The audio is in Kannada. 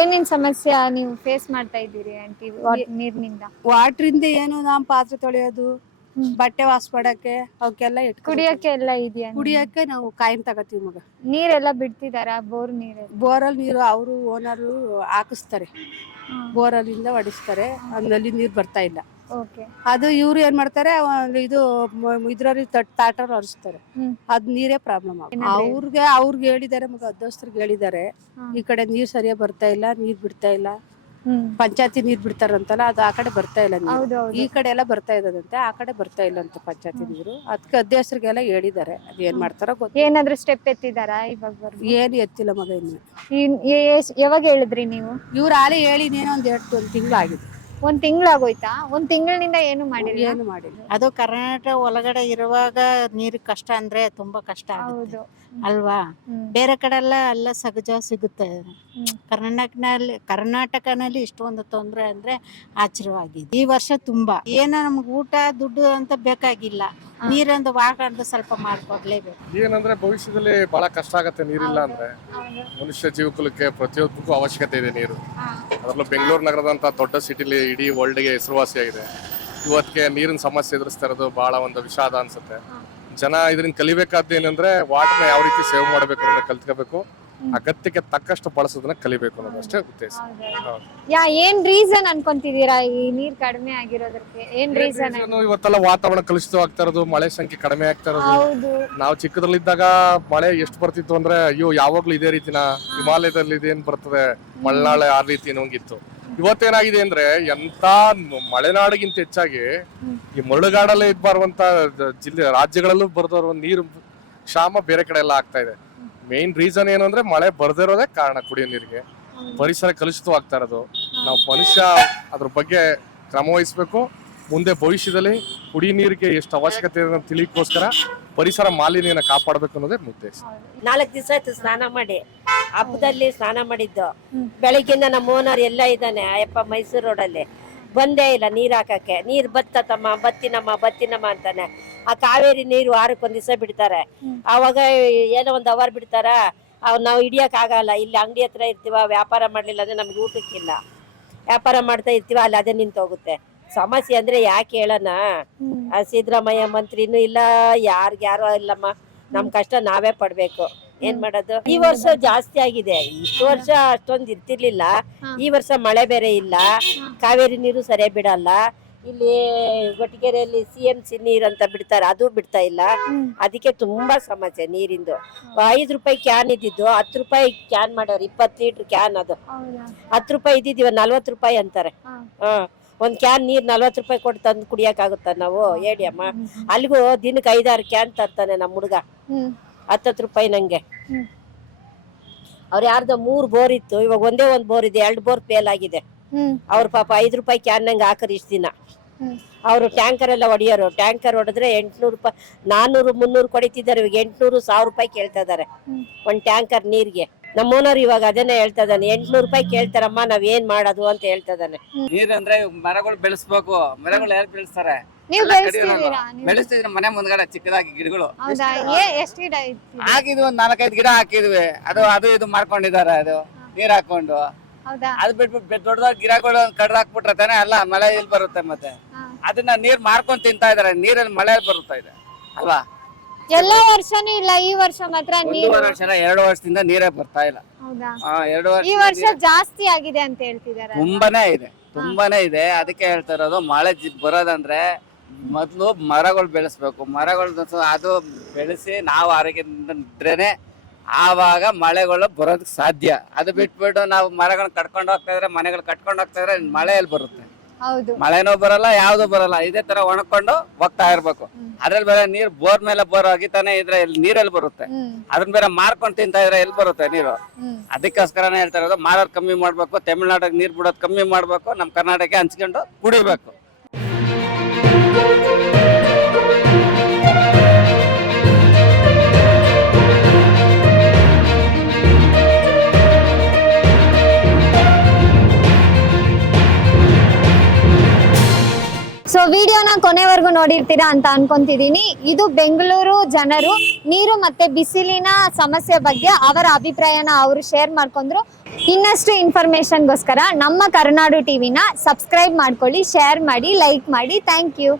ಏನೇನ್ ಸಮಸ್ಯೆ ನೀವು ಫೇಸ್ ಮಾಡ್ತಾ ಇದ್ದೀರಿ ಆಂಟಿ ನೀರಿನಿಂದ? ವಾಟ್ರಿಂದ ಏನು ನಾವು ಪಾತ್ರೆ ತೊಳೆಯೋದು, ಬಟ್ಟೆ ವಾಶ್ ಮಾಡಕ್ಕೆ ಅವಕ್ಕೆಲ್ಲ ಕುಡಿಯಕ್ಕೆ ಎಲ್ಲ ಇದೆಯಾ? ಕುಡಿಯಕ್ಕೆ ನಾವು ಕಾಯಿನ್ ತಗೋತೀವಿ ಮಗ. ನೀರೆಲ್ಲ ಬಿಡ್ತಿದಾರ? ಬೋರ್ ನೀರೆಲ್ಲ? ಬೋರಲ್ಲಿ ನೀರು ಅವರು ಓನರು ಹಾಕಿಸ್ತಾರೆ, ಬೋರಲ್ಲಿಂದ ಹೊಡಿಸ್ತಾರೆ. ಅಲ್ಲಿ ನೀರು ಬರ್ತಾ ಇಲ್ಲ. ಅದು ಇವ್ರು ಏನ್ ಮಾಡ್ತಾರೆ, ಇದು ಇದ್ರಲ್ಲಿ ತಾಟರ್ ಹರಿಸ್ತಾರೆ. ಅದ್ ನೀರೇ ಪ್ರಾಬ್ಲಮ್. ಅವ್ರಿಗೆ ಹೇಳಿದಾರೆ ಮಗ, ಅಧ್ಯಸ್ಥರಿಗೆ ಹೇಳಿದಾರೆ, ಈ ಕಡೆ ನೀರ್ ಸರಿಯಾಗಿ ಬರ್ತಾ ಇಲ್ಲ, ನೀರ್ ಬಿಡ್ತಾ ಇಲ್ಲ. ಪಂಚಾಯತಿ ನೀರ್ ಬಿಡ್ತಾರಂತಲ್ಲ, ಅದು ಆ ಕಡೆ ಬರ್ತಾ ಇಲ್ಲ ನೀರು. ಈ ಕಡೆ ಎಲ್ಲ ಬರ್ತಾ ಇರೋದಂತೆ, ಆ ಕಡೆ ಬರ್ತಾ ಇಲ್ಲ ಅಂತ ಪಂಚಾಯತಿ ನೀರು. ಅದಕ್ಕೆ ಅಧ್ಯಕ್ಷರಿಗೆಲ್ಲ ಹೇಳಿದಾರೆ, ಅದ್ ಏನ್ ಮಾಡ್ತಾರೋ ಗೊತ್ತಿಲ್ಲ. ಏನಾದ್ರೂ ಸ್ಟೆಪ್ ಎತ್ತಿದಾರಾ ಇವಾಗ? ಏನು ಎತ್ತಿಲ್ಲ ಮಗ ಇನ್ನು. ಯಾವಾಗ ಹೇಳಿದ್ರಿ ನೀವು? ಇವ್ರು ಆಲೇ ಹೇಳಿನೇನೋ ಒಂದು ತಿಂಗಳು ಆಗಿದೆ. ಒಂದ್ ತಿಂಗಳಾಗೋಯ್ತಾ? ಒಂದ್ ತಿಂಗಳಿನಿಂದ ಏನು ಮಾಡಿಲ್ಲ? ಏನು ಮಾಡಿಲ್ಲ. ಅದು ಕರ್ನಾಟಕ ಒಳಗಡೆ ಇರುವಾಗ ನೀರು ಕಷ್ಟ ಅಂದ್ರೆ ತುಂಬಾ ಕಷ್ಟ ಆಗುತ್ತೆ ಅಲ್ವಾ? ಬೇರೆ ಕಡೆ ಎಲ್ಲ ಸಹಜ ಸಿಗುತ್ತೆ. ಕರ್ನಾಟಕನಲ್ಲಿ ಇಷ್ಟೊಂದು ತೊಂದರೆ ಅಂದ್ರೆ ಆಶ್ಚರ್ಯವಾಗಿದೆ. ಈ ವರ್ಷ ತುಂಬಾ ಏನೋ ನಮ್ಗೆ ಊಟ ದುಡ್ಡು ಅಂತ ಬೇಕಾಗಿಲ್ಲ, ನೀರೊಂದು ವಾಟರ್ ಸ್ವಲ್ಪ ಮಾಡ್ಕೊಡ್ಲೇಬೇಕು. ಏನಂದ್ರೆ ಭವಿಷ್ಯದಲ್ಲಿ ಬಹಳ ಕಷ್ಟ ಆಗತ್ತೆ ನೀರಿಲ್ಲ ಅಂದ್ರೆ. ಮನುಷ್ಯ ಜೀವಕುಲಕ್ಕೆ ಪ್ರತಿಯೊಬ್ಬಕ್ಕೂ ಅವಶ್ಯಕತೆ ಇದೆ ನೀರು. ಅದರಲ್ಲೂ ಬೆಂಗಳೂರು ನಗರದಂತ ದೊಡ್ಡ ಸಿಟಿಲಿ ಇಡೀ ವರ್ಲ್ಡ್ಗೆ ಹೆಸರುವಾಸಿಯಾಗಿದೆ. ಇವತ್ತಿಗೆ ನೀರಿನ ಸಮಸ್ಯೆ ಎದುರಿಸ್ತಾ ಇರೋದು ಬಹಳ ಒಂದು ವಿಷಾದ ಅನ್ಸುತ್ತೆ. ಜನ ಇದರಿಂದ ಕಲಿಬೇಕಾದ್ದು ಏನಂದ್ರೆ ವಾಟರ್ನ ಯಾವ ರೀತಿ ಸೇವ್ ಮಾಡಬೇಕು ಅನ್ನೋದನ್ನ ಕಲ್ತ್ಕೋಬೇಕು, ಅಗತ್ಯಕ್ಕೆ ತಕ್ಕಷ್ಟು ಬಳಸೋದನ್ನ ಕಲಿಬೇಕು ಅನ್ನೋದು ಅಷ್ಟೇ ಉದ್ದೇಶ. ಏನ್ ರೀಸನ್ ಅನ್ಕೊಂತಿದೀರಾ ಈ ನೀರ್ ಕಡಿಮೆ ಆಗಿರೋದಕ್ಕೆ? ಏನ್ ರೀಸನ್? ಇವತ್ತೆಲ್ಲ ವಾತಾವರಣ ಕಲುಷಿತವಾಗ್ತಾ ಇರೋದು, ಮಳೆ ಸಂಖ್ಯೆ ಕಡಿಮೆ ಆಗ್ತಾ ಇರೋದು. ನಾವು ಚಿಕ್ಕದ್ರಲ್ಲಿದ್ದಾಗ ಮಳೆ ಎಷ್ಟು ಬರ್ತಿತ್ತು ಅಂದ್ರೆ, ಅಯ್ಯೋ ಯಾವಾಗ್ಲೂ ಇದೇ ರೀತಿನ, ಹಿಮಾಲಯದಲ್ಲಿ ಇದೇನ್ ಬರ್ತದೆ ಮಲೆನಾಡು ಆ ರೀತಿ ಅನ್ನೋಂಗಿತ್ತು. ಇವತ್ತೇನಾಗಿದೆ ಅಂದ್ರೆ, ಎಂತ ಮಲೆನಾಡಿಗಿಂತ ಹೆಚ್ಚಾಗಿ ಈ ಮರಳುಗಾಡಲ್ಲೇ ಬರುವಂತ ರಾಜ್ಯಗಳಲ್ಲೂ ಬರ್ದೋ ನೀರು ಕ್ಷಾಮ ಬೇರೆ ಕಡೆ ಎಲ್ಲ ಆಗ್ತಾ ಇದೆ. ಮೇನ್ ರೀಸನ್ ಏನು ಅಂದ್ರೆ, ಮಳೆ ಬರ್ದಿರೋದೇ ಕಾರಣ ಕುಡಿಯೋ ನೀರಿಗೆ. ಪರಿಸರ ಕಲುಷಿತವಾಗ್ತಾ ಇರೋದು. ನಾವು ಮನುಷ್ಯ ಅದ್ರ ಬಗ್ಗೆ ಕ್ರಮ ವಹಿಸ್ಬೇಕು. ಮುಂದೆ ಭವಿಷ್ಯದಲ್ಲಿ ಕುಡಿ ನೀರಿಗೆ ಎಷ್ಟು ಅವಶ್ಯಕತೆ ಇದೆ ಅಂತ ತಿಳಿಯಕ್ಕೋಸ್ಕರ ಪರಿಸರ ಮಾಲಿನ್ಯನ ಕಾಪಾಡಬೇಕು ಅನ್ನೋದೇ ಉದ್ದೇಶ. 4 ದಿವಸ ಆಯ್ತು ಸ್ನಾನ ಮಾಡಿ, ಹಬ್ಬದಲ್ಲಿ ಸ್ನಾನ ಮಾಡಿದ್ದು. ಬೆಳಿಗ್ಗೆಯಿಂದ ನಮ್ಮ ಓನರ್ ಎಲ್ಲ ಇದ್ದಾನೆ, ಅಯ್ಯಪ್ಪ ಮೈಸೂರು ರೋಡಲ್ಲಿ ಬಂದೇ ಇಲ್ಲ ನೀರ್ ಹಾಕಕ್ಕೆ. ನೀರ್ ಬತ್ತಮ್ಮ ಬತ್ತಿನಮ್ಮ ಅಂತಾನೆ. ಆ ಕಾವೇರಿ ನೀರು ವಾರಕ್ಕೊಂದ್ ದಿವಸ ಬಿಡ್ತಾರೆ. ಆವಾಗ ಏನೋ ಒಂದ್ ಅವರ್ ಬಿಡ್ತಾರ, ನಾವು ಹಿಡಿಯಕ್ ಆಗಲ್ಲ. ಇಲ್ಲಿ ಅಂಗಡಿ ಹತ್ರ ಇರ್ತೀವ, ವ್ಯಾಪಾರ ಮಾಡ್ಲಿಲ್ಲ ಅಂದ್ರೆ ನಮ್ಗೆ ಊಟಕ್ಕಿಲ್ಲ. ವ್ಯಾಪಾರ ಮಾಡ್ತಾ ಇರ್ತೀವ, ಅಲ್ಲಿ ಅದೇ ನಿಂತೋಗುತ್ತೆ. ಸಮಸ್ಯೆ ಅಂದ್ರೆ ಯಾಕೆ ಹೇಳೋಣ, ಸಿದ್ದರಾಮಯ್ಯ ಮಂತ್ರಿನೂ ಇಲ್ಲ, ಯಾರು ಇಲ್ಲಮ್ಮ. ನಮ್ ಕಷ್ಟ ನಾವೇ ಪಡ್ಬೇಕು. ಏನ್ ಮಾಡೋದು? ಈ ವರ್ಷ ಜಾಸ್ತಿ ಆಗಿದೆ. ಇಷ್ಟು ವರ್ಷ ಅಷ್ಟೊಂದು ಇರ್ತಿರ್ಲಿಲ್ಲ. ಈ ವರ್ಷ ಮಳೆ ಬೇರೆ ಇಲ್ಲ, ಕಾವೇರಿ ನೀರು ಸರಿಯಾಗಿ ಬಿಡಲ್ಲ. ಇಲ್ಲಿ ಗೊಟ್ಟಿಗೆರೆಯಲ್ಲಿ CMC ನೀರ್ ಅಂತ ಬಿಡ್ತಾರೆ, ಅದು ಬಿಡ್ತಾ ಇಲ್ಲ. ಅದಕ್ಕೆ ತುಂಬಾ ಸಮಸ್ಯೆ ನೀರಿಂದು. 5 ರೂಪಾಯಿ ಕ್ಯಾನ್ ಇದ್ದಿದ್ದು 10 ರೂಪಾಯಿ ಕ್ಯಾನ್ ಮಾಡೋರು, 20 ಲೀಟರ್ ಕ್ಯಾನ್. ಅದು 10 ರೂಪಾಯಿ ಇದ್ದಿದ್ದೀವ 40 ರೂಪಾಯಿ ಅಂತಾರೆ. ಒಂದ್ ಕ್ಯಾನ್ ನೀರ್ 40 ರೂಪಾಯಿ ಕೊಟ್ಟು ತಂದು ಕುಡಿಯಕ್ ಆಗುತ್ತ ನಾವು? ಹೇಳಿ ಅಮ್ಮ. ಅಲ್ಲಿಗೂ ದಿನಕ್ಕೆ 5-6 ಕ್ಯಾನ್ ತರ್ತಾನೆ ನಮ್ಮ ಹುಡುಗ, 10 ರೂಪಾಯಿ ನಂಗೆ. ಅವ್ರು ಯಾರ್ದೋ 3 ಬೋರ್ ಇತ್ತು, ಇವಾಗ ಒಂದೇ ಒಂದ್ ಬೋರ್ ಇದೆ, 2 ಬೋರ್ ಫೇಲ್ ಆಗಿದೆ. ಅವ್ರ ಪಾಪ 5 ರೂಪಾಯಿ ಕ್ಯಾನ್ ನಂಗೆ ಹಾಕರಿ ಇಷ್ಟ ದಿನ. ಅವರು ಟ್ಯಾಂಕರ್ ಎಲ್ಲ ಹೊಡಿಯೋರು. ಟ್ಯಾಂಕರ್ ಹೊಡೆದ್ರೆ 800 ರೂಪಾಯಿ, 400 300 ಕೊಡಿತಿದ್ದಾರೆ. ಇವಾಗ 800 1000 ರೂಪಾಯಿ ಕೇಳ್ತಾ ಇದಾರೆ ಒಂದ್ ಟ್ಯಾಂಕರ್ ನೀರ್ಗೆ. ನಮ್ಮ ಓನರ್ ಇವಾಗ ಅದನ್ನೇ ಹೇಳ್ತಾ ಇದ್ದಾನೆ, 800 ರೂಪಾಯಿ ಕೇಳ್ತಾರಮ್ಮ, ನಾವ್ ಏನ್ ಮಾಡೋದು ಅಂತ ಹೇಳ್ತಾ ಇದ್ದಾನೆ. ನೀರಂದ್ರೆ ಮರಗಳು ಬೆಳೆಸ್ಬೇಕು. ಮರಗಳು ಯಾರು ಬೆಳೆಸ್ತಾರೆ? ಬೆಳೆಸ್ತಿದ್ರೆ ಮನೆ ಮುಂದ್ಗಡೆ ಚಿಕ್ಕದಾಗಿ ಗಿಡಗಳು ಹಾಕಿದ್ವಿ, ಒಂದ್ 4-5 ಗಿಡ ಹಾಕಿದ್ವಿ. ಅದು ಇದು ಮಾಡ್ಕೊಂಡಿದ್ದಾರೆ, ಅದು ನೀರ್ ಹಾಕೊಂಡು. ಅದು ಬಿಟ್ಬಿಟ್ಟು ದೊಡ್ಡದಾಗಿ ಗಿಡಗಳು ಕಡ್ದು ಹಾಕ್ಬಿಟ್ರೆ ತಾನೆ ಅಲ್ಲ ಮಳೆ ಇಲ್ಲಿ ಬರುತ್ತೆ. ಮತ್ತೆ ಅದನ್ನ ನೀರ್ ಮಾರ್ಕೊಂಡ್ ತಿಂತಾ ಇದಾರೆ. ನೀರಲ್ಲಿ ಮಳೆ ಬರುತ್ತಾ ಇದೆ ಅಲ್ವಾ? ಎಲ್ಲಾ ವರ್ಷನೂ ಇಲ್ಲ, ಈ ವರ್ಷ ಮಾತ್ರ 2 ವರ್ಷದಿಂದ ನೀರೇ ಬರ್ತಾ ಇಲ್ಲ. 2 ವರ್ಷ ಈ ವರ್ಷ ಜಾಸ್ತಿ ಆಗಿದೆ ಅಂತ ಹೇಳ್ತಿದ್ದಾರೆ. ತುಂಬಾನೇ ಇದೆ. ಅದಕ್ಕೆ ಹೇಳ್ತಾ ಇರೋದು, ಮಳೆ ಬರೋದಂದ್ರೆ ಮೊದ್ಲು ಮರಗಳು ಬೆಳೆಸ್ಬೇಕು. ಮರಗಳು ಅದು ಬೆಳೆಸಿ ನಾವು ಆರೋಗ್ಯದಿಂದ ಇದ್ರೇನೆ ಆವಾಗ ಮಳೆಗಳು ಬರೋದಕ್ಕೆ ಸಾಧ್ಯ. ಅದು ಬಿಟ್ಬಿಟ್ಟು ನಾವು ಮರಗಳನ್ನ ಕಟ್ಕೊಂಡು ಹೋಗ್ತಾ ಇದ್ರೆ, ಮನೆಗಳು ಕಟ್ಕೊಂಡು ಹೋಗ್ತಾ ಇದ್ರೆ ಮಳೆ ಎಲ್ಲಿ ಬರುತ್ತೆ? ಮಳೆನೂ ಬರಲ್ಲ, ಯಾವ್ದು ಬರಲ್ಲ. ಇದೇ ತರ ಒಣಕೊಂಡು ಹೋಗ್ತಾ ಇರ್ಬೇಕು. ಅದ್ರಲ್ಲಿ ಬೇರೆ ನೀರ್ ಬೋರ್ ಮೇಲೆ ಬೋರ್ ಆಗಿತಾನೆ ಇದ್ರೆ ನೀರೆಲ್ಲಿ ಬರುತ್ತೆ? ಅದನ್ನ ಬೇರೆ ಮಾರ್ಕೊಂಡು ತಿಂತಾ ಇದ್ರೆ ಎಲ್ಲಿ ಬರುತ್ತೆ ನೀರು? ಅದಕ್ಕೋಸ್ಕರನೇ ಹೇಳ್ತಾ ಇರೋದು, ಮಾರೋದ್ ಕಮ್ಮಿ ಮಾಡ್ಬೇಕು, ತಮಿಳ್ನಾಡಿಗೆ ನೀರ್ ಬಿಡೋದ್ ಕಮ್ಮಿ ಮಾಡ್ಬೇಕು, ನಮ್ ಕರ್ನಾಟಕ ಹಂಚ್ಕೊಂಡು ಕುಡಿಬೇಕು. ಸೊ ವಿಡಿಯೋನ ಕೊನೆವರೆಗೂ ನೋಡಿರ್ತೀರಾ ಅಂತ ಅನ್ಕೊಂತಿದೀನಿ. ಇದು ಬೆಂಗಳೂರು ಜನರು ನೀರು ಮತ್ತೆ ಬಿಸಿಲಿನ ಸಮಸ್ಯೆ ಬಗ್ಗೆ ಅವರ ಅಭಿಪ್ರಾಯನ ಅವರು ಶೇರ್ ಮಾಡ್ಕೊಂಡ್ರು. ಇನ್ನಷ್ಟು ಇನ್ಫಾರ್ಮೇಶನ್ಗೋಸ್ಕರ ನಮ್ಮ ಕರುನಾಡು ಟಿವಿನ ಸಬ್ಸ್ಕ್ರೈಬ್ ಮಾಡ್ಕೊಳ್ಳಿ, ಶೇರ್ ಮಾಡಿ, ಲೈಕ್ ಮಾಡಿ. Thank you.